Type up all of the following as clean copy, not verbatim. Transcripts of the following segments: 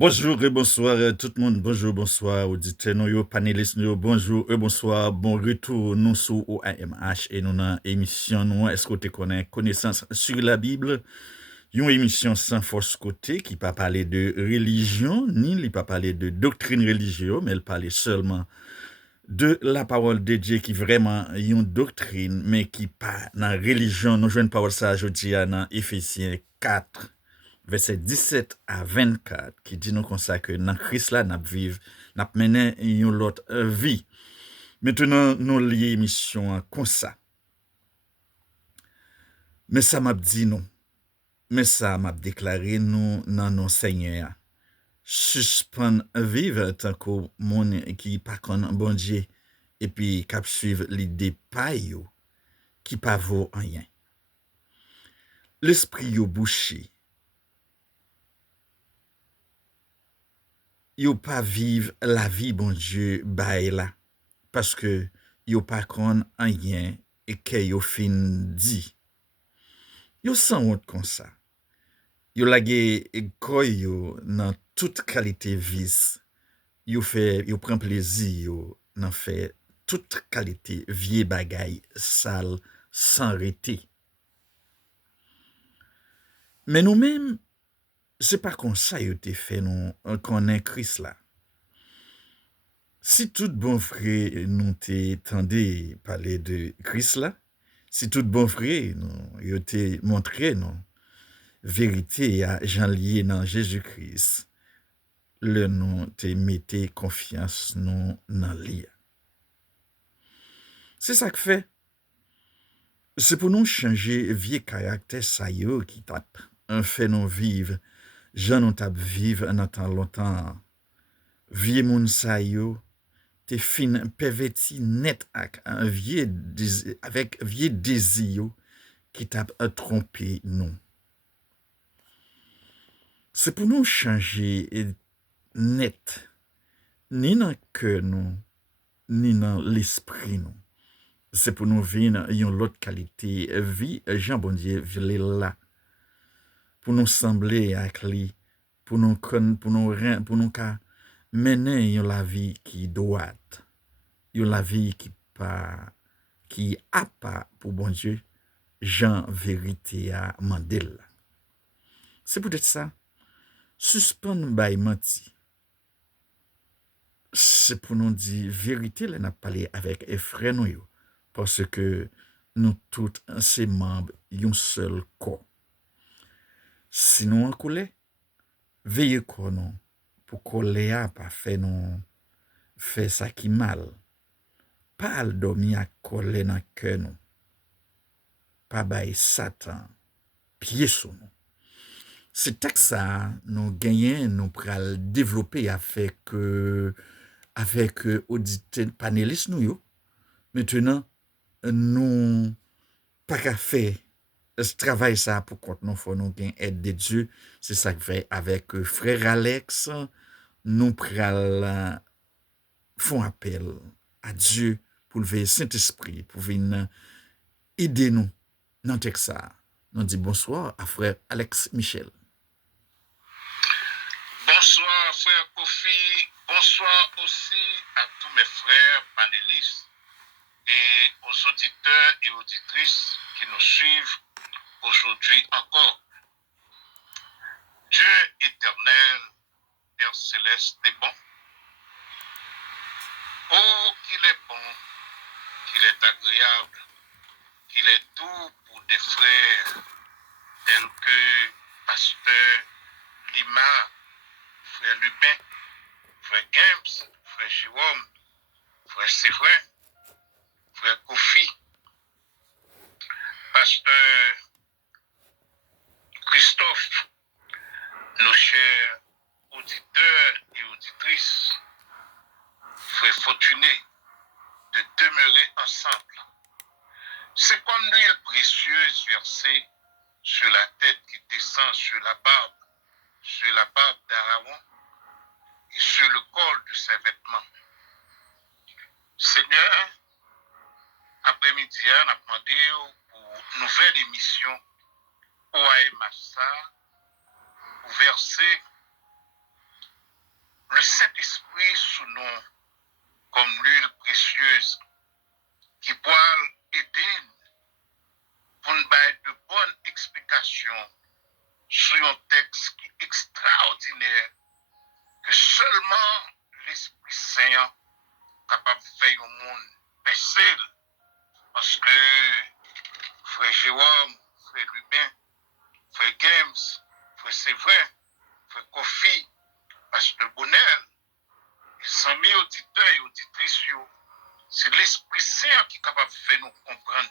Bonjour et bonsoir tout le monde. Bonjour, bonsoir auditeurs, nous, yo, panélistes, nous, yo, bonjour et bonsoir. Bon retour, nous sur OAMH et nous dans émission, nous, est-ce que tu connais connaissance sur la Bible? Une émission sans force côté qui pas parler de religion, ni il pas parler de doctrine religieuse, mais elle parle seulement de la parole de Dieu qui vraiment une doctrine, mais qui pas dans la religion. Nous jouons une parole ça aujourd'hui dans Éphésiens 4 verset 17 à 24, qui dit nous comme ça que dans Christ là, nous vivons, nous menons une autre vie. Maintenant, nous lions l'émission comme ça. Mais ça m'a dit non. Mais ça m'a déclaré nous dans nos seigneurs. Suspendre vivre tant que monde qui pas connaît bon Dieu et puis cap suivre l'idée pas yo qui pas vaut rien. L'esprit yo bouché. Yo pas vivre la vie bon Dieu bail là parce que yo pas kon rien et que yo fin dit. Yo sans honte comme ça. Yo lage koy yo dans toute qualité vice. Yo prend plaisir yo dans fait toute qualité vieux bagay sale sans arrêter. Mais nous-mêmes, c'est pas comme ça yo te fait nous connaît Christ là. Si tout bon frère nous te tendé parler de Christ là, si tout bon frère nous yo te montré non vérité à Jean lié dans Jésus-Christ, le nous te mettez confiance nous dans lui. C'est ça que fait. C'est pour nous changer vieux caractère ça yo qui tape un fait nous vivre, Jean nous tape vivre en temps longtemps. Vieux moun ça yo te fin perverti net avec vieux désir qui t'a trompé nous. C'est pour nous changer net, ni dans le cœur nous, ni dans l'esprit nous. C'est pour nous vivre une autre qualité vie, Jean bon Dieu vle là. Pour nous sembler avec lui, pour nous mener la vie qui droite, la vie qui a pas pour bon Dieu, Jean vérité à Mandela. C'est peut-être ça. Suspendre by menti. C'est pour nous dire vérité, là, n'a parlé avec les frères nous, parce que nous tous, ces membres, un seul corps. Sinon, en colère, veillez quoi non, pour coller à pas faire non, faire ça qui mal. Pas le dormir à coller dans le cœur nous. Pas by Satan, pied sur nous. C'est ça nous gagnons, nous pral développer avec auditeurs panélistes nous yo. Maintenant nous pas qu'à faire ce travail ça pour compte nous faut nous gain aide de Dieu, c'est ça que fait avec frère Alex nous pral font appel à Dieu pour le Saint-Esprit pour venir aider nous dans ça. Nous dit bonsoir à frère Alex Michel. Bonsoir, frère Kofi. Bonsoir aussi à tous mes frères panélistes et aux auditeurs et auditrices qui nous suivent aujourd'hui encore. Dieu éternel, Père céleste est bon. Oh, qu'il est bon, qu'il est agréable, qu'il est doux pour des frères tels que Pasteur Lima, frère Lubin, frère Games, frère Jérôme, frère Séverin, frère Kofi, pasteur Christophe, nos chers auditeurs et auditrices, frère fortuné de demeurer ensemble. C'est comme l'huile précieuse versée sur la tête qui descend sur la barbe d'Aaron et sur le col de ses vêtements. Seigneur, après-midi, on a demandé pour une nouvelle émission OAM Massa, pour verser Frère Kofi, Pasteur Bonnel, les amis auditeurs et auditrices, c'est l'Esprit Saint qui est capable de faire nous comprendre.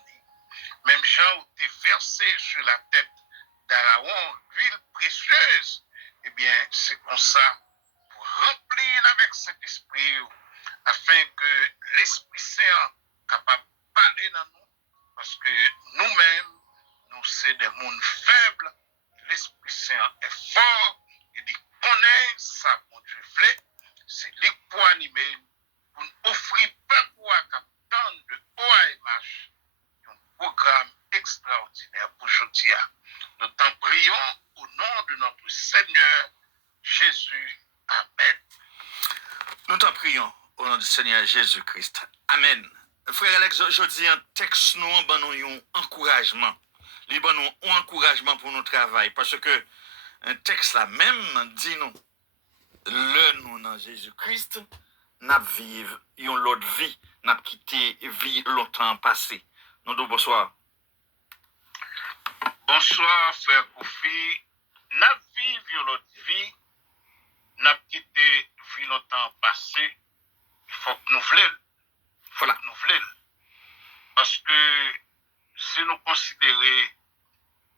Même Jean où est versé sur la tête d'Aaron l'huile précieuse, eh bien, c'est comme ça, pour remplir avec cet esprit, afin que l'Esprit Saint capable de parler dans nous, parce que nous-mêmes, nous sommes des mondes faibles, l'Esprit Saint est fort, il connaît ça, mon Dieu voulait, c'est lui pour animer, pour nous offrir peuple à captant de OAMH, un programme extraordinaire pour aujourd'hui. Nous t'en prions au nom de notre Seigneur Jésus. Amen. Nous t'en prions au nom du Seigneur Jésus-Christ. Amen. Frère Alex, je dis un texte, nous avons un encouragement. Il nous un encouragement pour notre travail. Parce que un texte là même dit nous, le nous dans Jésus-Christ, n'a vivre une autre vie, n'a quitté vie longtemps passé. Nous disons bonsoir. Bonsoir, frère Kofi. N'a vivre une autre vie, n'a quitté vie longtemps passé. Il faut que nous voulons. Voilà. Nous voulons. Parce que si nous considérons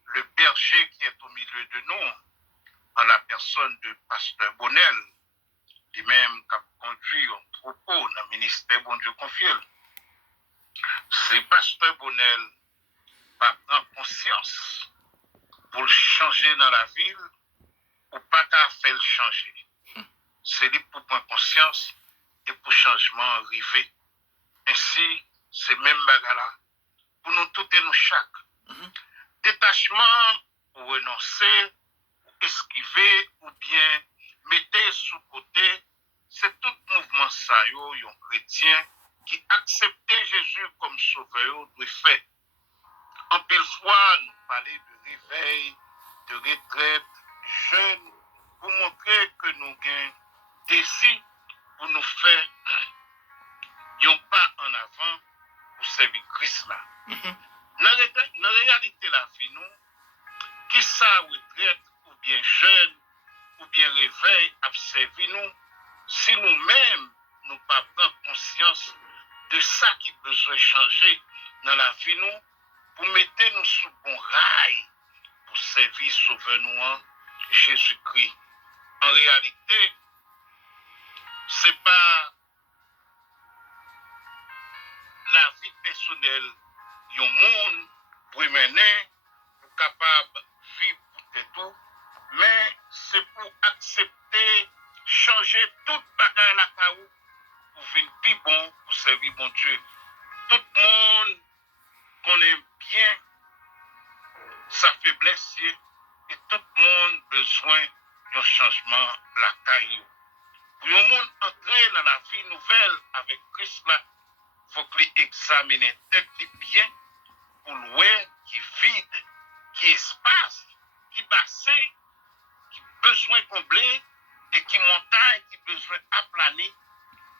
le berger qui est au milieu de nous, en la personne de Pasteur Bonnel, lui-même qui a conduit un troupeau dans le ministère Bon Dieu confié, c'est Pasteur Bonnel qui prend conscience pour le changer dans la ville ou pas qu'à faire le changer. C'est lui pour prendre conscience et pour changement arriver. Ainsi, c'est même bagarre pour nous tous et nous chaque. Détachement ou renoncer, ou esquiver, ou bien mettre sous côté, c'est tout mouvement ça, un chrétien qui acceptait Jésus comme sauveur doit faire. En pile fois, nous parler de réveil, de retraite, jeûne, pour montrer que nous avons désir pour nous faire un pas en avant pour servir Christ là. Dans la réalité la vie, nous, qui ça retraite, ou bien jeûne, ou bien réveil, a servi nous, si nous-mêmes, nous pas prendre conscience de ça qui besoin changer dans la vie, nous, pour mettre nous sous bon rail, pour servir sauveur nous en Jésus-Christ. En réalité, c'est pas la vie personnelle d'un monde pour mener, pour capable de vivre pour tout, mais c'est pour accepter, changer toute bagarre à la caou pour venir plus bon, pour servir bon Dieu. Tout le monde connaît bien sa faiblesse et tout le monde a besoin d'un changement la caillou. Pour le monde entrer dans la vie nouvelle avec Christ là, il faut qu'il examine tête bien pour louer qui vide, qui espace, qui bassin, qui besoin combler et qui montagne, qui besoin aplanir.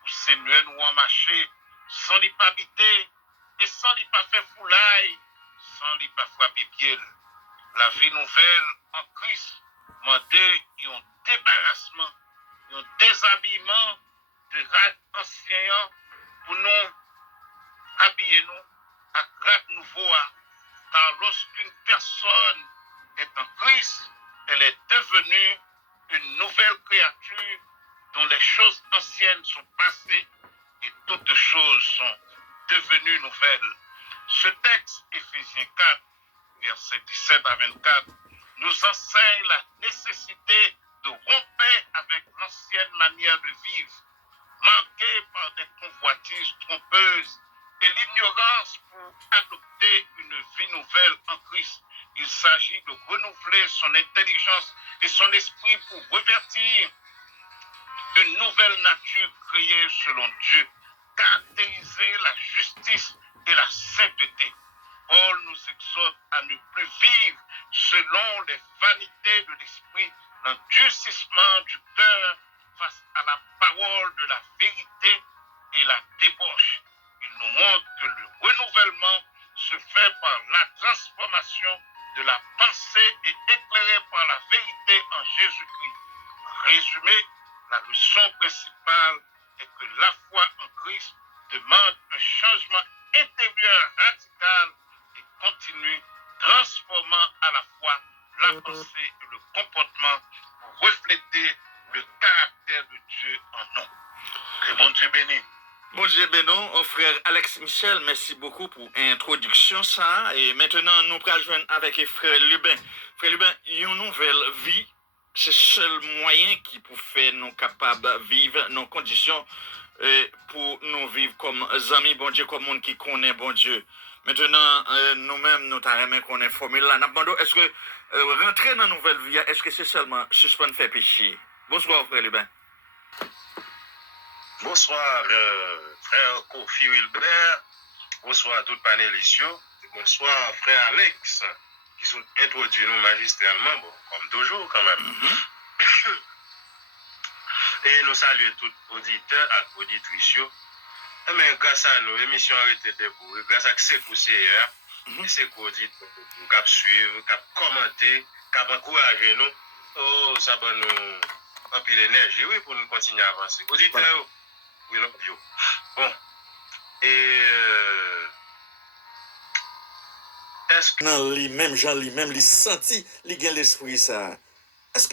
Pour Seigneur nous en marcher sans lui pas habiter et sans lui pas faire foulaille, sans lui pas frapper pied. La vie nouvelle en Christ m'a un débarrassement, un déshabillement de rats anciens pour nous habiller nous à rats nouveau. Car lorsqu'une personne est en Christ, elle est devenue une nouvelle créature dont les choses anciennes sont passées et toutes choses sont devenues nouvelles. Ce texte, Éphésiens 4, versets 17 à 24, nous enseigne la nécessité de rompre avec l'ancienne manière de vivre, marquée par des convoitises trompeuses et l'ignorance pour adopter une vie nouvelle en Christ. Il s'agit de renouveler son intelligence et son esprit pour revertir une nouvelle nature créée selon Dieu, caractériser la justice et la sainteté. Paul nous exhorte à ne plus vivre selon les vanités de l'esprit, l'endurcissement du cœur face à la parole de la vérité et la débauche. Il nous montre que le renouvellement se fait par la transformation de la pensée et éclairé par la vérité en Jésus-Christ. résumé, la leçon principale est que la foi en Christ demande un changement intérieur radical et continu, transformant à la fois la pensée et le comportement pour refléter le caractère de Dieu en nous. Que bon Dieu bénisse. Bon Dieu bénon, frère Alex Michel, merci beaucoup pour l'introduction ça. Et maintenant, nous allons joindre avec frère Lubin. Frère Lubin, une nouvelle vie, c'est le seul moyen qui peut faire nous capables de vivre nos conditions pour nous vivre comme amis, bon Dieu, comme monde qui connaît bon Dieu. Maintenant, nous-mêmes, nous avons connaît formule là. Est-ce que rentrer dans une nouvelle vie, est-ce que c'est seulement suspendre faire péché? Bonsoir, frère Lubin. Bonsoir, frère Kofi Wilbert. Bonsoir à tous les panélistes. Bonsoir, frère Alex, qui sont introduits nous magistralement, bon, comme toujours quand même. Et nous saluons tous les auditeurs et auditrices. Mais grâce à nous, l'émission a été débourrée, grâce à ces conseillers, ces auditeurs qui suivent, qui commentent, qui encouragent nous. Oh, ça va nous un peu d'énergie, oui, pour nous continuer à avancer. Auditeurs, we love you. Bon. Et est-ce que Non, même Jean, même les senti, les gagne l'esprit ça. Est-ce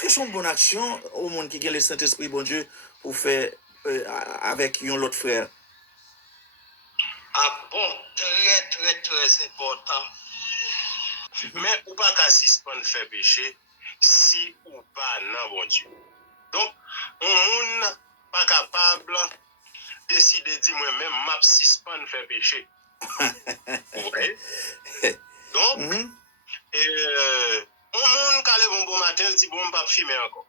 que c'est une bonne action au monde qui gagne le Saint-Esprit, bon Dieu, pour faire avec un autre frère? ah bon, très important. Mais ou pas qu'à suspendre faire péché si ou pas non bon Dieu. Donc, on n'est pas capable de décider de dire moi-même m'a suspendre faire péché. Vous voyez? Donc, on monde qui est bon matin, il dit bon pas fumer encore.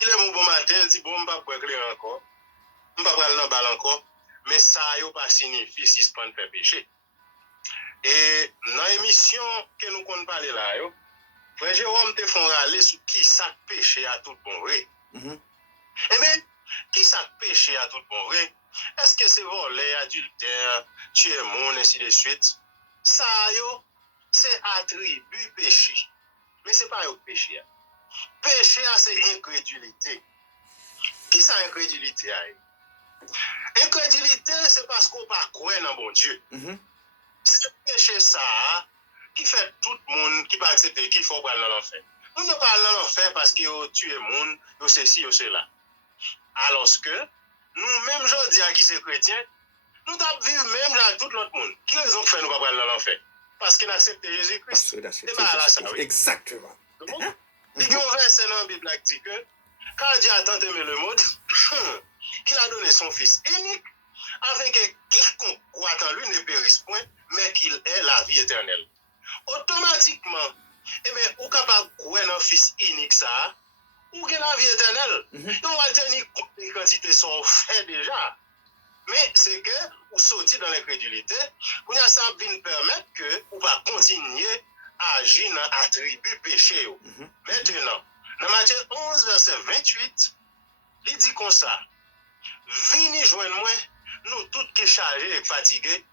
Il est bon matin, il dit bon pas boire clair encore. On pas prendre dans balle encore, mais ça yo pas signifie suspendre faire péché. Et dans l'émission que nous comptons parler là yo, frère Jérôme te font râler sur qui ça péché à tout bon vrai. Eh bien, qui ça péché à tout bon vrai? Est-ce que c'est voler, adultère, tuer monde, ainsi de suite? Ça yo, c'est attribut péché. Mais c'est pas un péché. Péché, c'est incrédulité. Qui ça incrédulité? Incrédulité, c'est parce qu'on ne pas croire dans bon Dieu. C'est péché ça qui fait tout le monde qui pas accepter qu'il faut aller dans l'enfer. On ne parle dans l'enfer parce qu'il a tué le monde, il ceci, il cela. Alors que nous-mêmes, aujourd'hui, qui sommes chrétiens, nous vivons même dans tout l'autre monde. Qui raison fait nous pas aller dans l'enfer? Parce qu'il accepte Jésus-Christ. C'est pas là ça, oui. Exactement. Il y a un verset dans la Bible qui dit que quand Dieu a tant aimé le monde, qu'il a donné son Fils unique, afin que quiconque croit en lui ne périsse point, mais qu'il ait la vie éternelle. Automatiquement, eh bien, ou capable de croire dans le Fils unique ça, ou qu'il a la vie éternelle. On va tenir compte des quantités sont faites déjà. Mais c'est que, ou sortir dans l'incrédulité, on a ça vient permettre que, ou va continuer à agir dans l'attribut péché. Maintenant, dans Matthieu 11, verset 28, il dit comme ça, venez joindre moi, nous tous qui chargés et fatigués,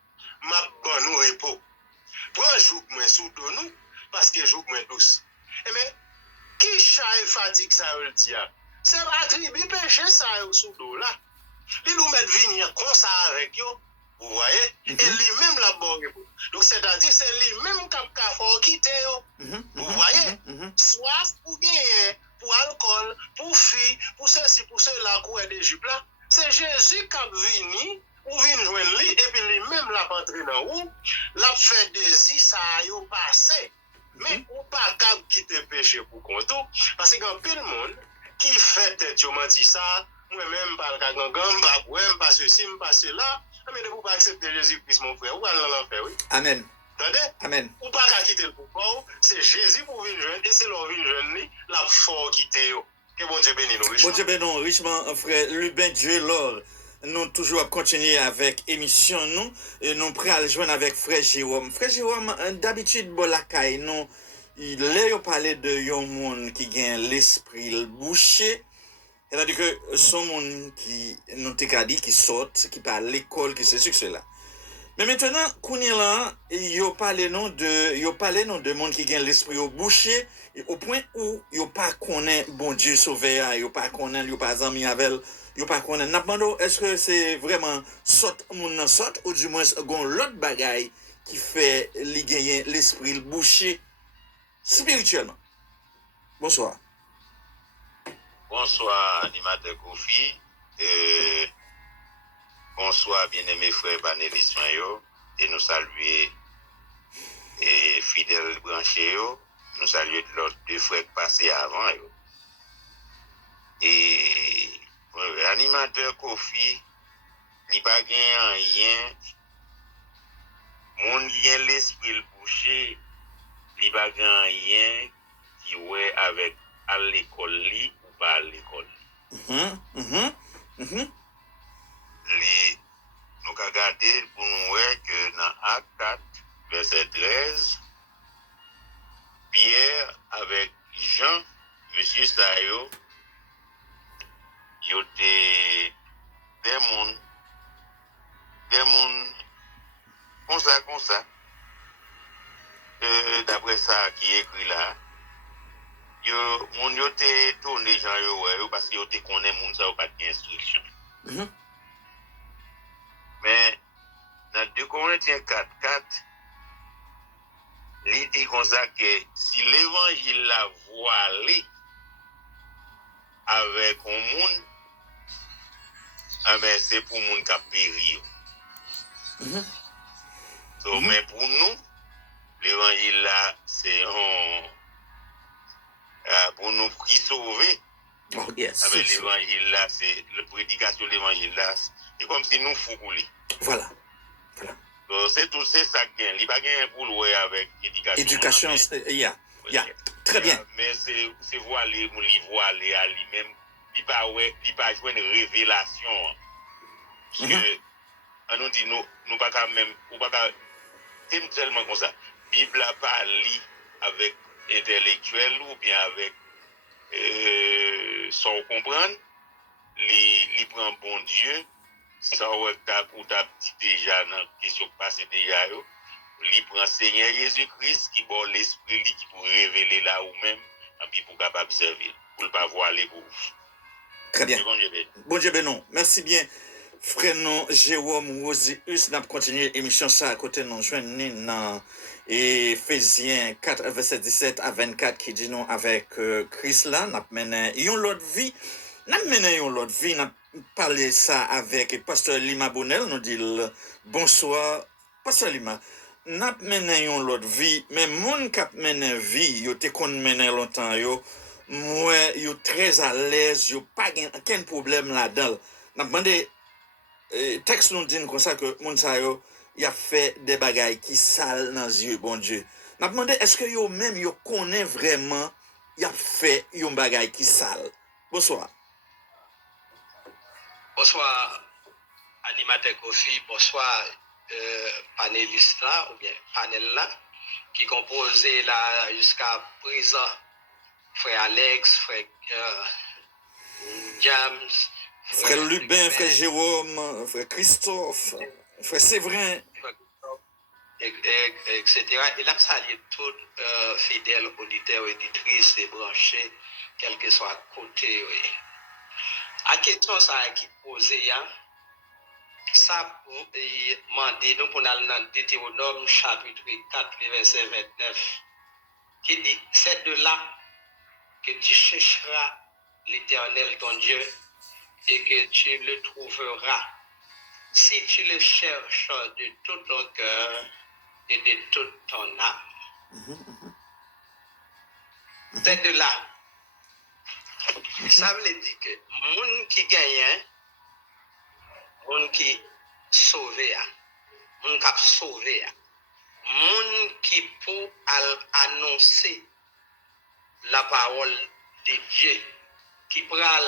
m'a bon nous repos. Prends joug moi sous nous, parce que joug moi douce. Eh bien, qui charge fatigue ça veut dire? C'est l'attribut péché ça sous nous là. Il nous met venir comme ça avec eux, vous voyez? Et lui-même la bonne. Donc c'est-à-dire c'est lui-même qui a fait quitter eux. Vous voyez? Soit pour gagner, pour alcool, pour fille, pour ceci, pour cela, courir des jupes là. C'est Jésus qui a venu, ou vient joindre lui, et puis lui-même l'a entré dans où, l'a fait désir, ça a eu passé. Mais ou pas capable quitter le péché pour compte, parce qu'il y a plein de monde qui fait tête menti ça, moi-même pas le gangan, pas ceci, pas cela, mais ne vous pas accepter Jésus-Christ, mon frère, ou aller dans l'enfer, oui. Amen. Attendez? Amen. Ou pas qu'à quitter le pouvoir, c'est Jésus pour venir jeune, et c'est leur venir jeune, la fort quitter. Que bon Dieu bénisse nous richement. Bon Dieu bénisse richement, frère Lubin Dieu Lord. Nous toujours continuer avec émission nous et nous prêts à le joindre avec frère Jérôme. Frère Jérôme, d'habitude bon la caille nous il est parlé de yon monde qui gagne l'esprit bouché. C'est-à-dire que son monde qui nous t'a dit qui sort, qui parle à l'école, qui c'est cela. Mais maintenant, kounye là, yo parlé non de monde qui gagne l'esprit au bouché au point où yo pas connaît bon Dieu sauvé, yo pas connaît, yo pas ami avec, yo pas connaît. N'a demandé est-ce que c'est vraiment sorte moun nan sorte ou du moins gon l'autre bagaille qui fait li gagner l'esprit le bouché spirituellement. Bonsoir. Bonsoir, animateur Kofi. Bonsoir, bien-aimés frères panélistes. Et nous saluer et fidèles branchés. Nous saluer l'autre deux frères passés avant. Et animateur Kofi, il n'y a pas rien. Mon lien l'esprit le bouché, il n'y a pas rien qui ouais avec à l'école ou pas à l'école. Nous avons regardé pour nous voir que dans Acte 4, verset 13, Pierre avec Jean, Monsieur Sayo, ils étaient des mondes comme ça. D'après ça qui est écrit là, ils étaient tournés gens parce qu'ils étaient connaissent moun ça ou pas d'instruction. Mais dans 2 Corinthiens 4:4, il dit comme ça que si l'évangile l'a voilé avec un monde, c'est pour le monde qui a péri. Mais pour nous, l'évangile là, c'est pour nous qui sauver. Oh, yes, l'évangile là, c'est la prédication de l'évangile là, c'est comme si nous fous couler. Voilà. Donc c'est ça qu'il y a. Il n'y a pas de pour louer avec éducation. Très bien. Mais c'est voilé, voilé à lui-même. Il n'y a pas joué une révélation. Parce que, on nous dit, nous pas quand même, ou pas quand, tellement comme ça. Bible n'a pas lu avec intellectuel ou bien avec sans comprendre. Il prend bon Dieu. Ça ou t'as dit déjà dans la question passée déjà, il prend Seigneur Jésus-Christ qui bon l'esprit qui pour révéler là ou même, et puis pour capable servir, pour ne pas voir les bouts. Très bien. Bon Dieu non. Merci bien. Frère non, Jérôme Rosius, n'a continué l'émission ça à côté non joindre dans Éphésiens 4 verset 17 à 24 qui dit non avec Christ là, n'a mené une autre vie. N'a mené une autre vie, n'a parlé ça avec pasteur Lima Bonel, nous dit bonsoir pasteur Lima. N'a mené une autre vie, mais mon cap mené vie, yo te kon mené longtemps yo, moi yo très à l'aise, yo pas aucun problème là-dedans. N'a demandé texte nous dit comme ça que moun sa yo y a fait des bagailles qui sale dans yeux bon Dieu. N'a demandé est-ce que yo même yo connaît vraiment y a fait yon bagaille qui sale. Bonsoir. Bonsoir, animateur Kofi, bonsoir, panéliste là, ou bien panel là, qui composait là jusqu'à présent, frère Alex, frère James, frère Lubin, frère Jérôme, frère Christophe, frère Séverin, etc. Et là, ça lié tout fidèles auditeurs, auditrices et branchés, quel que soit côté. Oui. La question ça qui posée, ça demandé nous pour aller dans Deutéronome chapitre 4, verset 29, qui dit c'est de là que tu chercheras l'Éternel ton Dieu et que tu le trouveras. Si tu le cherches de tout ton cœur et de toute ton âme. C'est de là. Ça veut dire que moun qui gagne, moun qui sauvé, moun qui sauvé, moun qui pour annoncer la parole de Dieu, qui a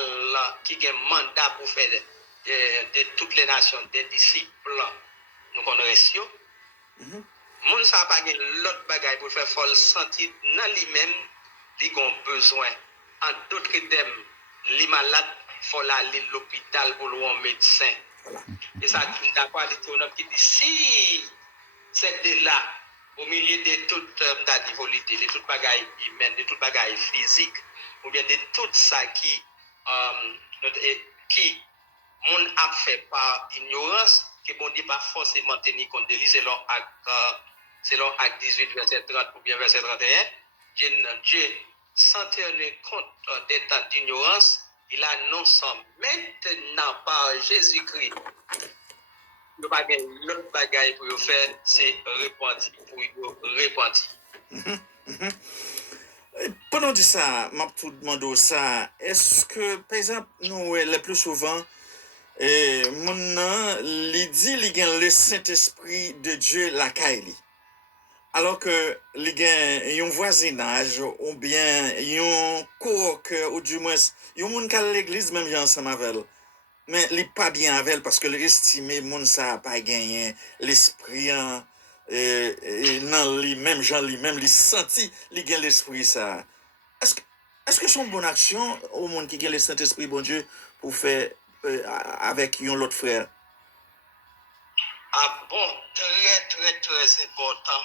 un mandat pour faire de toutes les nations des disciples, nous connaissons. Moun ça pas l'autre bagaille pour faire folle sentir dans lui-même, il a besoin. En d'autres termes, les malades faut aller à l'hôpital pour un médecin. Voilà. Et ça, d'accord avec Théonome qui dit, si c'est là, au milieu de toute volonté, de toute bagaille humaine, de toute bagaille physique, ou bien de tout ça qui monde a fait par ignorance, que bon Dieu pas forcément tenir compte de lui selon acte 18, verset 30 ou bien verset 31, Dieu, sans tenir compte des temps d'ignorance, il annonce maintenant par Jésus-Christ. Le bagage, l'autre bagaille pour faire, c'est repentir, pour repentir. Pendant ça, m'a tout demandé ça, est-ce que, par exemple, nous, le plus souvent, mon il dit qu'il y a le Saint-Esprit de Dieu la caille. Alors que il y a un voisinage, ou bien un co-worker, ou du moins, il y a un monde qui a l'église, même ensemble avec elle. Mais il n'est pas bien avec elle parce que l'estimé, moun ça n'a pas gagné l'esprit non lui-même, Jean lui-même, il senti, il gagne l'esprit ça. Est-ce que c'est une bonne action au monde qui gagne le Saint-Esprit, bon Dieu, pour faire avec un autre frère? Ah bon, très, très, très important.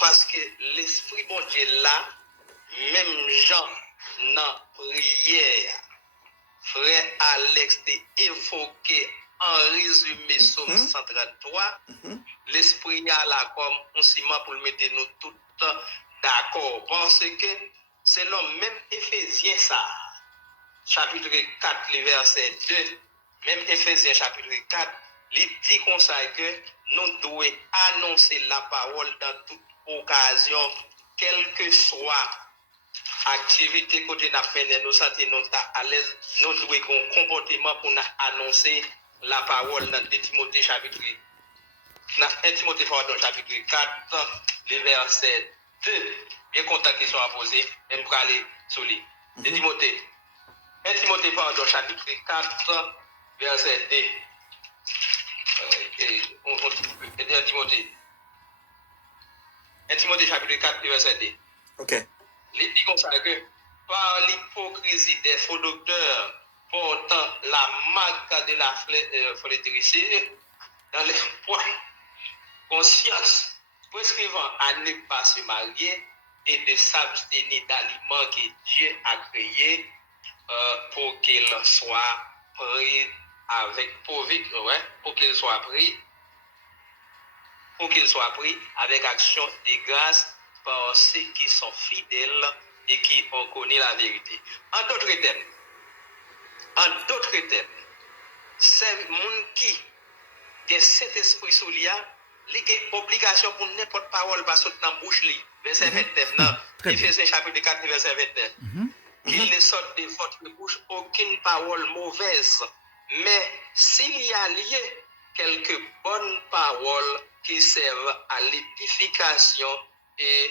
Parce que l'esprit bon Dieu là, même Jean, dans prière, frère Alex t'a évoqué en résumé Somme 133, l'esprit là comme un ciment pour mettre nous tout d'accord. Parce que selon même Éphésiens ça, chapitre 4, le verset 2, même Éphésiens chapitre 4, il dit comme ça que nous devons annoncer la parole dans toute occasion, quelle que soit activité côté n'a fait nous sentir nous à l'aise, nous devons un comportement pour annoncer la parole dans 2 Timothée chapitre 1 Timothée pardon, chapitre 4, le verset 2. Bien content qu'ils soient posés, même pour aller sur lui. 2 Timothée. 1 Timothée pardon, chapitre 4, verset 2. 1 Timothée. 1 Timothée chapitre 4, verset 2. Ok. Il dit comme ça que par l'hypocrisie des faux docteurs portant la marque de la flétrissure dans les points conscience, prescrivant à ne pas se marier et de s'abstenir d'aliments que Dieu a créés pour qu'il soit pris avec pour qu'il soit pris avec action de grâce par ceux qui sont fidèles et qui ont connu la vérité. En d'autres termes, c'est monde qui a cet esprit sous lui, il a obligation pour n'importe parole va sortir dans la bouche lui. Verset 29, non, Éphésiens chapitre 4, verset 29. Qu'il ne sorte de votre bouche aucune parole mauvaise, mais s'il y a lié quelques bonnes paroles qui servent à l'édification et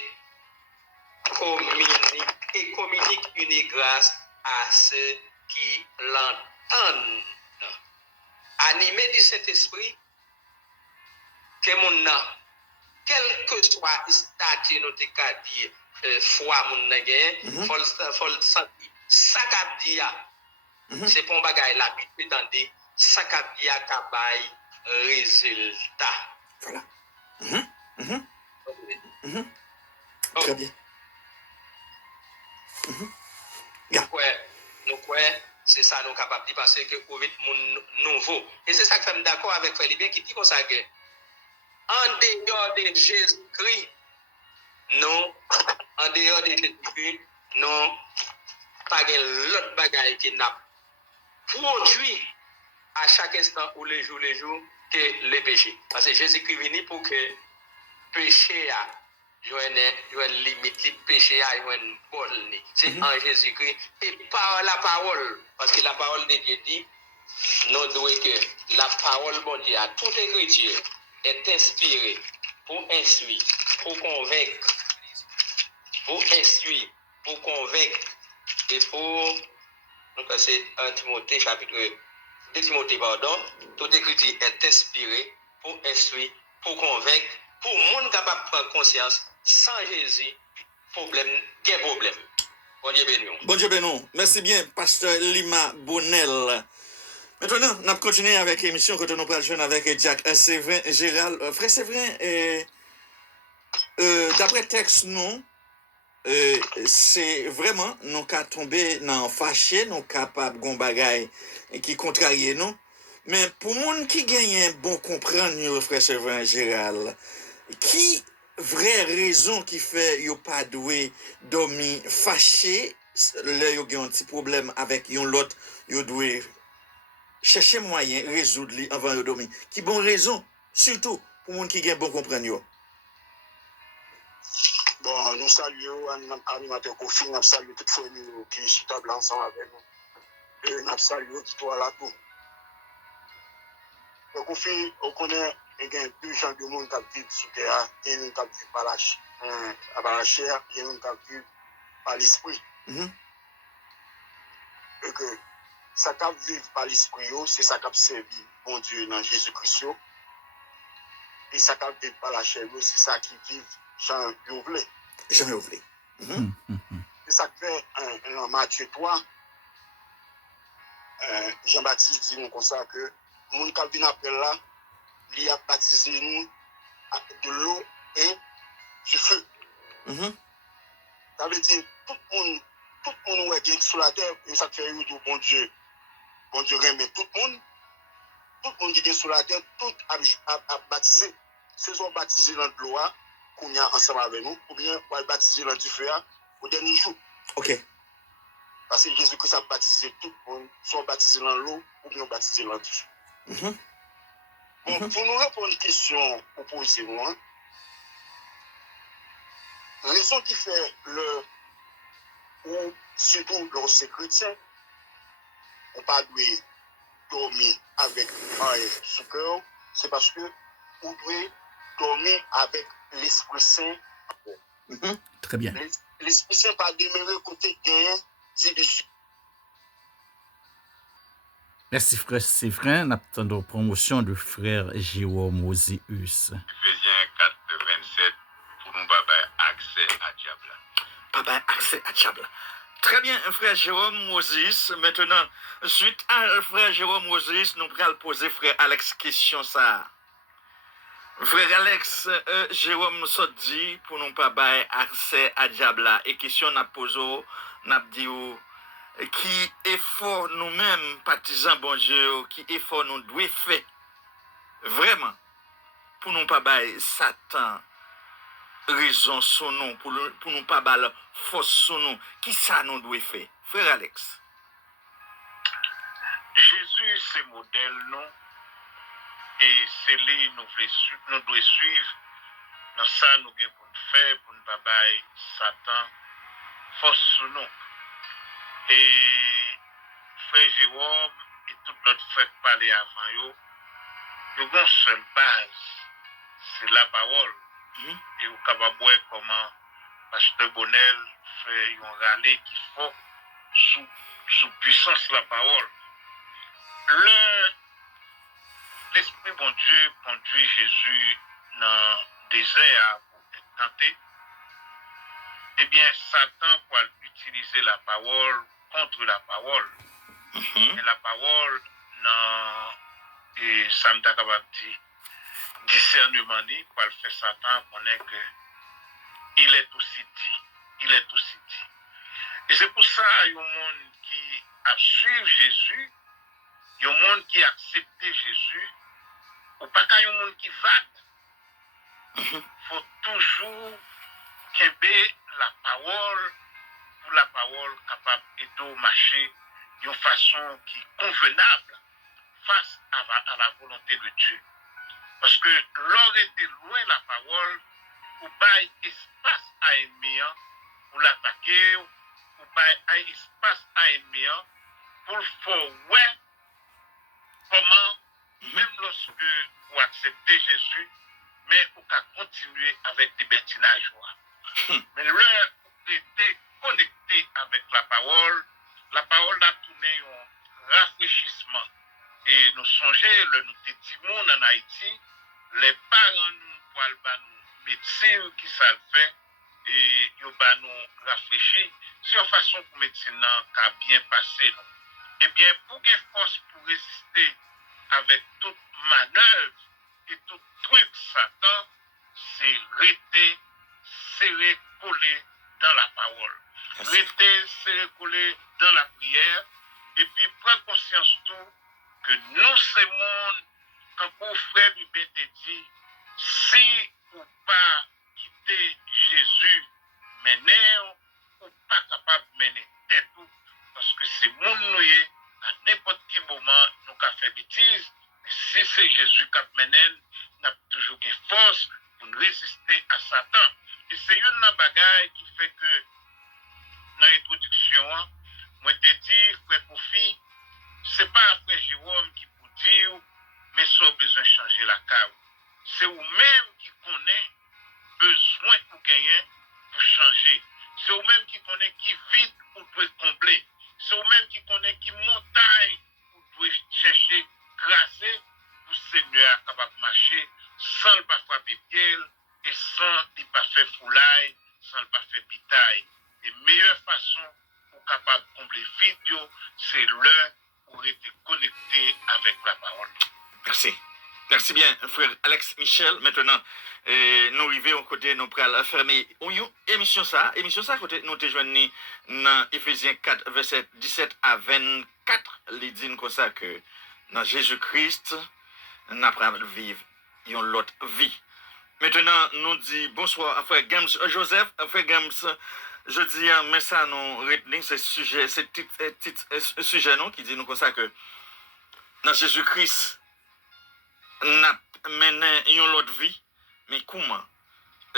communiquent une grâce à ceux qui l'entendent. Animé du Saint-Esprit, que mon quel que soit le statut, nous avons dit, foi, mon nègre, faut sentir. Ça qu'a dit, c'est pour bagaille l'habitude d'entendre, ça qu'a dit à cabaye résultat. Voilà. Très bien. Nous croyons, c'est ça nous capables de dire parce que Covid est nouveau. Et c'est ça que je suis d'accord avec Frère Libyen qui dit comme ça que en dehors de Jésus-Christ, nous, en dehors de Jésus-Christ, nous, pas l'autre bagaille qui n'a produit à chaque instant ou les jours que le péché. Parce que Jésus-Christ est venu pour que péché a une limite, le péché a une bonne. C'est en Jésus-Christ. Et par la parole, parce que la parole de Dieu dit, nous devons que la parole de Dieu à toute écriture est inspirée pour instruire, pour convaincre, et pour, donc c'est 1 Timothée chapitre 2 Timothée, pardon, toute écriture est inspirée pour instruire, pour convaincre, pour le monde capable de prendre conscience, sans Jésus, quel problème. Bon Dieu béni. Bon Dieu béni. Merci bien, Pasteur Lima Bonnel. Maintenant, on a continué avec l'émission quand on parle jeune avec Jack Séverin, Gérald. Frère Séverin, d'après texte, non, c'est vraiment, nous qu'à tomber dans fâché, nous capables de bagay qui contrarie nous. Mais pour monde qui gagne un bon comprendre, frère Séverin, Gérald, qui vraie raison qui fait yo pas doué dormir fâché, là yo gen un petit problème avec yon l'autre, yo doué chercher moyen résoudre li avant de dormir. Qui bon raison, surtout pour moun qui gen bon comprendre yo. Bon, nous saluons animateur Kofi, nous saluons toutes les familles qui sont table ensemble avec nous. Et nous saluons tout là tout. Donc, Kofi, on connaît il y a deux gens de monde qui vivent sur terre, il y a un qui vit par la chair, il y a un qui vit par l'esprit. Et que ça qui vit par l'esprit, c'est ça qui servi bon Dieu dans Jésus-Christ. Et ça qui vit par la chair, c'est ça qui vit Jean Youvlé. Jean Youvlé. C'est ça qui fait en Matthieu 3, Jean-Baptiste dit nous comme ça que le monde qui vient après là, il a baptisé nous de l'eau et du feu. Ça veut dire tout le monde qui est sur la terre, et ça fait du bon Dieu remet tout le monde qui est sur la terre, tout a baptisé. Ceux qui sont baptisés dans de l'eau, qu'on y a ensemble avec nous, ou bien on va baptiser dans du feu au dernier jour. Ok. Parce que Jésus-Christ a baptisé tout le monde, soit baptisé dans l'eau, ou bien baptisé dans du feu. Bon, pour nous répondre à une question opposée, moi, raison qui fait ou surtout lorsque chrétien, on pas doit dormir avec un sous cœur, c'est parce que on doit dormir avec l'Esprit Saint. Très bien. L'Esprit Saint pas demeurer côté gain, c'est dessus. Merci frère Séverin, nous attendons promotion de frère Jérôme Mosius. Ephésiens 4, 27, pour nous avoir accès à Diable. Papa, accès à Diable. Très bien, frère Jérôme Moses. Maintenant, suite à frère Jérôme Moses, nous allons poser frère Alex question ça. Frère Alex, Jérôme nous a dit pour nous pas avoir accès à Diable et question n'a posé, n'a dit qui effort nous-mêmes partisans bon Dieu, qui effort nous devons faire vraiment pour nous pas avoir Satan raison son nom, pour nous pas avoir force son nom, qui ça nous doit faire? Frère Alex. Jésus, c'est modèle, non? Et c'est lui nous devons suivre. Dans ça, nous devons faire pour ne pas bailler Satan force son nom. Et frère Jérôme et tout l'autre frère qui parlait avant eux, nous avons une seule base, c'est la parole. Et vous pouvez voir comment Pasteur Bonnel fait un râler qui faut sous puissance de la parole. L'Esprit bon Dieu conduit Jésus dans le désert pour être tenté. Eh bien, Satan peut utiliser la parole contre la parole. Et la parole, et ça me t'a capable de dire, discernement, pour le faire Satan, connaît que il est aussi dit. Et c'est pour ça qu'il y a un monde qui a suivi Jésus, il y a un monde qui a accepté Jésus, ou pas qu'il y a un monde qui vague. Il faut toujours qu'aimer la parole, pour la parole capable de marcher d'une façon qui est convenable face à la volonté de Dieu. Parce que l'on était loin de la parole, ou pas espace à ennemi, pour l'attaquer, ou pas espace à ennemi, pour le faire, ouais, comment, même lorsque vous acceptez Jésus, mais vous pouvez continuer avec des bêtinages. Mais là, vous êtes connecté avec la parole a tourné un rafraîchissement. Et nous songeons, nous étions en Haïti, les parents nous parlent de médecine qui ça fait, et ils nous rafraîchir. C'est une façon pour médecine qui a bien passé. eh bien, pour qu'il y ait force pour résister avec toute manœuvre et tout truc Satan, c'est rester serré, collé dans la parole. Rester serré, collé dans la prière. Et puis, prendre conscience tout que nous, c'est monde, quand mon frère lui te dit, si ou pas quitter Jésus, mener ou pas capable de mener tête tout, parce que c'est mon noué, à n'importe quel moment, nous avons fait bêtise, mais si c'est Jésus qui mène, nous avons toujours des forces pour résister à Satan. Et c'est une bagaille qui fait que, dans l'introduction, moi te dis, frère Kofi, c'est pas frère Jérôme qui peut dire, mais ça a besoin de changer la cave. C'est vous-même qui connaît besoin ou gagner pour changer. C'est vous-même qui connaît qui vide ou doit combler. C'est vous-même qui connaît qui montagne ou doit chercher grasser pour le Seigneur capable de marcher sans le pas frapper pied et sans ne pas faire foulaille, sans le pas faire bitaille. Et meilleure façon pour capable de combler vide, c'est l'heure pour être connecté avec la parole. Merci. Merci bien, frère Alex Michel. Maintenant, nous arrivons au côté, nous prenons fermer émission ça, côté nous te joignons dans Éphésiens 4, verset 17 à 24, les dit comme ça que dans Jésus-Christ, nous apprenons à vivre une autre vie. Maintenant, nous dit bonsoir à frère Gams Joseph, frère Gams, je dis, mais ça, nous retenons ce sujet, ce petit sujet, non, qui dit nous comme ça que dans Jésus-Christ, n'a mené une autre vie, mais comment?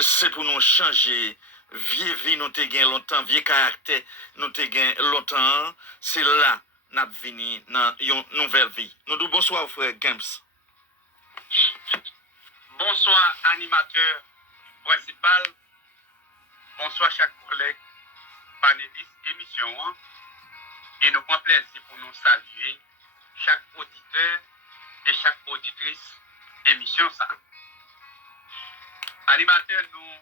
C'est pour nous changer vieille vie nous te gain longtemps, vieux caractère nous te gain longtemps, c'est là n'a venu dans une nouvelle vie. Nous disons bonsoir frère Games. Bonsoir animateur principal. Bonsoir chaque collègue panéliste émission. Et nous prend plaisir pour nous saluer chaque auditeur et chaque auditrice émission ça. Animateur, nous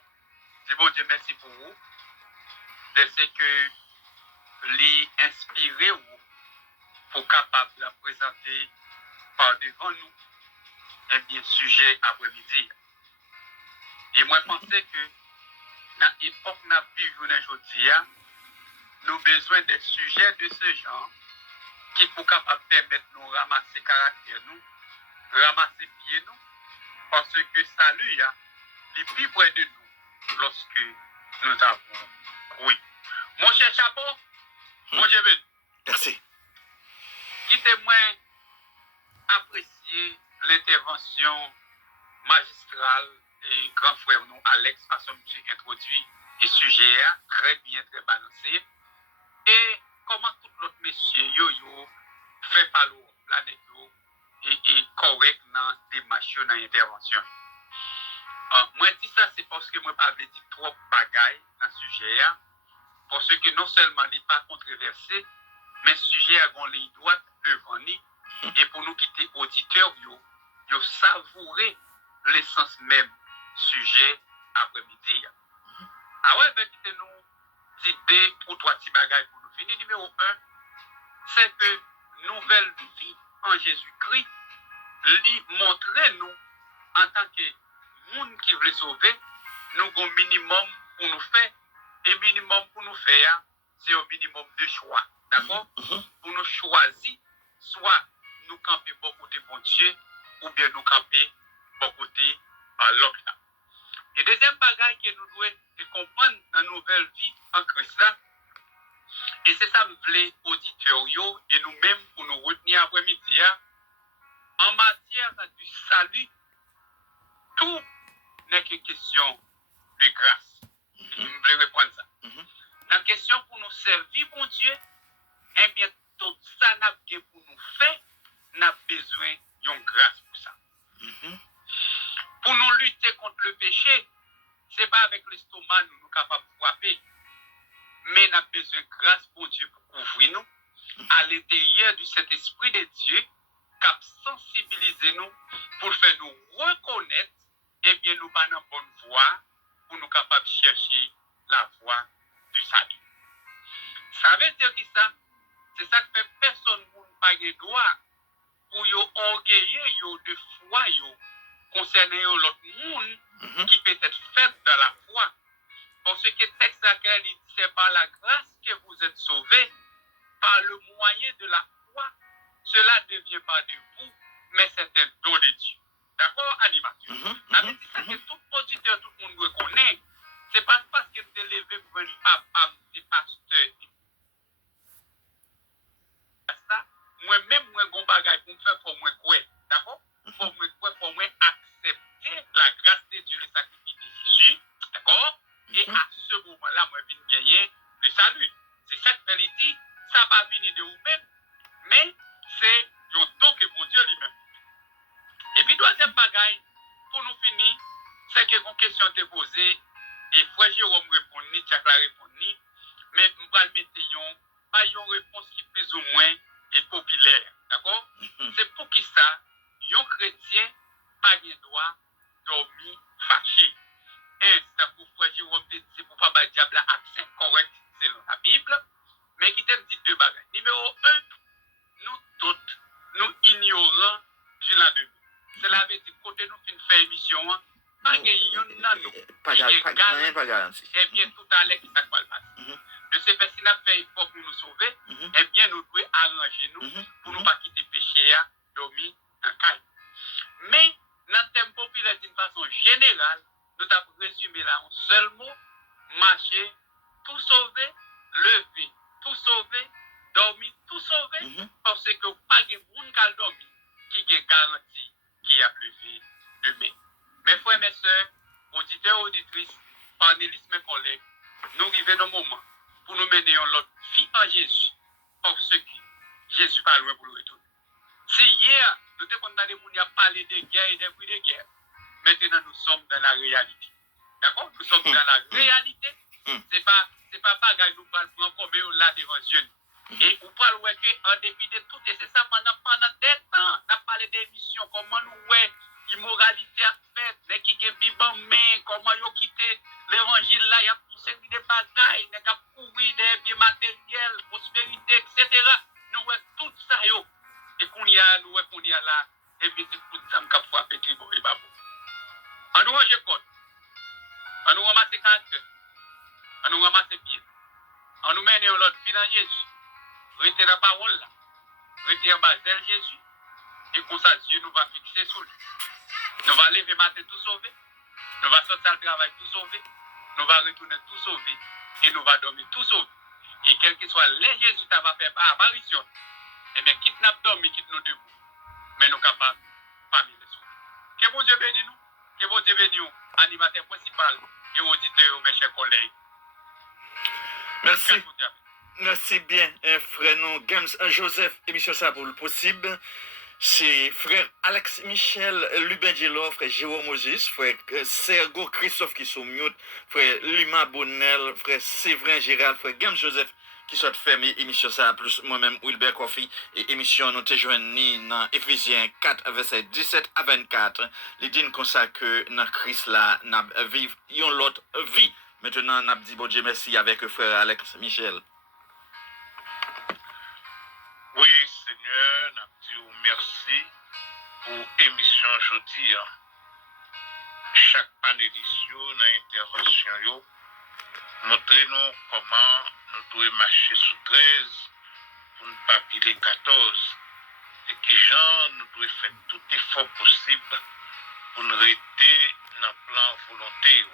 disons bon Dieu merci pour vous, de ce que les inspiré vous pour capable de présenter par devant nous un bien sujet après-midi. Et moi je pense que dans l'époque que nous vivons aujourd'hui, nous avons besoin de sujets de ce genre qui pour capable permettre de nous ramasser caractère nous, ramasser pied nous, parce que salut est plus près de nous lorsque nous avons oui. Mon cher Chapeau, mon Dieu béni. Merci. Quittez-moi apprécier l'intervention magistrale et grand frère nous, Alex, façon que introduit le sujet très bien, très balancé. Et comment tout l'autre monsieur yo fait par le planète et correct dans des machines dans l'intervention. Moi dis ça c'est parce que moi pas veut dire trop bagaille dans ce sujet parce que non seulement il n'est pas controversé mais le sujet a une ligne droite devant nous et pour nous quitter auditeurs yo savourer l'essence même sujet après-midi. Ah ouais ben quitter nous idées pour trois petits bagailles pour nous finir. Numéro 1 c'est que nouvelle vie en Jésus-Christ lui montrer nous en tant que monde qui veut sauver, nous avons un minimum pour nous faire. Et minimum pour nous faire, c'est un minimum de choix. D'accord? Pour nous choisir, soit nous camper bon côté bon Dieu, ou bien nous camper bon côté l'autre. Et deuxième bagaille que nous devons comprendre dans la nouvelle vie en Christ, et c'est ça que nous voulons auditeurs et nous-mêmes pour nous retenir après-midi, en matière du salut, tout n'est que question de grâce. Je voulais répondre ça. La question pour nous servir, mon Dieu, eh bien, tout ça n'a bien pour nous faire, n'a besoin d'une grâce pour ça. Pour nous lutter contre le péché, ce n'est pas avec l'estomac nous sommes capables de frapper, mais n'a besoin de grâce pour Dieu pour couvrir nous à l'intérieur du Saint-Esprit de Dieu, qui sensibiliser nous pour faire nous reconnaître eh bien nous pas dans bonne voie pour nous capables de chercher la voie du salut. Ça veut dire que ça, C'est ça que fait personne moun pas de droit pour yo orgueiller yo de foi yo concernant l'autre monde qui peut être fait dans la foi. Parce que le texte laquelle il dit c'est par la grâce que vous êtes sauvés, par le moyen de la foi. Cela ne vient pas de vous, mais c'est un don de Dieu. D'accord, animateur? Ça veut dire que tout auditeur, tout le monde reconnaît. C'est pas parce que tu es levé pour un papa, c'est pasteur. Moi-même, moi, un bagage pour me faire pour moi quoi. D'accord? Pour moi accepter la grâce de Dieu, le sacrifice de Jésus. D'accord? Et à ce moment-là, moi, je viens gagner le salut. C'est ça que je dit. Ça va venir de vous-même, mais c'est un don que bon Dieu lui-même. Et puis, deuxième bagaille, pour nous finir, c'est que une question est posée, et frère Jérôme répond ni, Tchakla répond ni, mais je vais mettre une réponse qui plus ou moins est populaire. D'accord? C'est pour qui ça, un chrétien pas de droit dormir fâché. C'est pour frère Jérôme, c'est pour pas le diable accès correct selon la Bible, mais qui te dit deux bagages. Numéro 1, nous toutes, nous ignorons du lendemain. Cela veut dire que côté nous qui fait émission, pas de nan nous qui garanti. Eh bien, tout à l'heure, qui ça va le passer. De ce fait, si nous fait effort pour nous sauver, eh bien, nous devons arranger nous pour ne pas quitter le péché, dormir en calme. Mais, dans le thème populaire, d'une façon générale, nous avons résumé là en seul mot, marcher, tout sauver, lever, tout sauver, dormir, tout sauver, parce que pas de monde qui a dormi, qui est garanti qui a levé demain. Mes frères, mes soeurs, auditeurs, auditrices, panélistes, mes collègues, nous arrivons au moment pour nous mener notre vie en Jésus, parce que Jésus pas loin pour le retour. Si hier, nous avons parlé de guerre et des bruits de guerre, maintenant nous sommes dans la réalité. D'accord? Nous sommes dans la réalité. C'est pas bagaille nous parlons pour encore là devant Dieu. Et on parle qu'en dépit de tout, et c'est ça pendant des temps, on a parlé d'émissions, comment nous ouais, immoralité a fait, les qui ont bible en main, comment ils ont quitté l'évangile là, il y a poussé des bagailles, ils ont couru des biens matériels, prospérité, etc. Nous ouais tout ça yo. Et qu'on y a, nous ouais qu'on y a là, et puis c'est tout ça qui a frappé Tribon et Babou. On nous range code, on nous ramasse caractère, on nous ramasse pied, on nous mène en l'autre vie dans Jésus. Restez la parole là, restez en bas de Jésus, et comme ça Dieu nous va fixer sur lui. Nous va lever matin tout sauvé, nous va sortir le travail tout sauvé, nous va retourner tout sauvé, et nous va dormir tout sauvé. Et quel que soit les Jésus qui va faire apparition, et bien quitte nous dormir, quitte nous debout, mais nous capables parmi les sauver. Que bon Dieu bénisse nous, que bon Dieu bénisse nous, animateur principal et auditeur, mes chers collègues. Merci. Merci bien, frère nous, Games Joseph, émission ça pour le possible. C'est frère Alex Michel Lubengelo, frère Jérôme Moses, frère Sergo Christophe qui sont mute, frère Lima Bonnel, frère Séverin Gérald, frère Games Joseph qui soit fermé émission ça plus moi-même Wilbert Kofi et émission nous te joignent dans Éphésiens 4 verset 17 à 24. Les dit comme ça que dans Christ là n'a vivre une autre vie. Maintenant n'a dit bon Dieu merci avec frère Alex Michel. Oui, Seigneur, nous disons merci pour l'émission aujourd'hui. Chaque panéliste dans l'intervention, montrez-nous comment nous devons marcher sous 13 pour ne pas piler 14. Et que Jean nous devons faire tout effort possible pour nous rester dans le plan volontaire.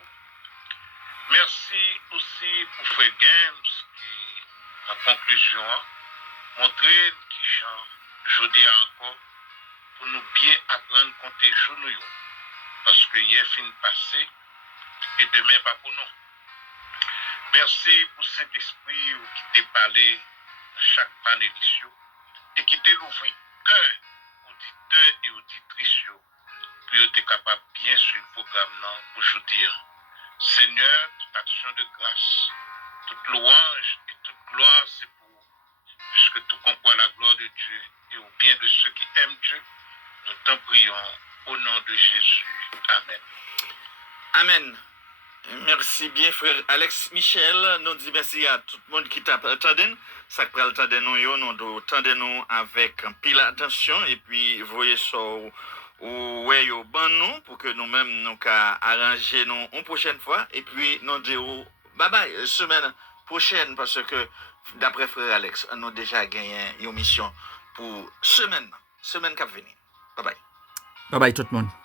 Merci aussi pour Frère Games qui, en conclusion, montrer qui Jean, je dis encore, pour nous bien apprendre à compter jour nous. Parce que hier fin passé et demain pas pour nous. Merci pour Saint-Esprit qui t'a parlé à chaque panéliste et qui t'a ouvert le cœur auditeurs et auditrices pour être capable bien suivre le programme aujourd'hui. Seigneur, toute action de grâce, toute louange et toute gloire, c'est pour vous. Puisque tout comprend la gloire de Dieu et au bien de ceux qui aiment Dieu, nous t'en prions au nom de Jésus. Amen. Amen. Merci bien, frère Alex Michel. Nous disons merci à tout le monde qui t'a attendu. Ça que pral tande nous yo, nous doit tendre nous avec pile attention et puis voyez ça ou ouais yo ban nous pour que nous-mêmes nous ca arranger nous une prochaine fois et puis nous dire bye bye semaine prochaine parce que d'après frère Alex, nous déjà gagné une mission pour semaine qui va venir. Bye bye. Bye bye tout le monde.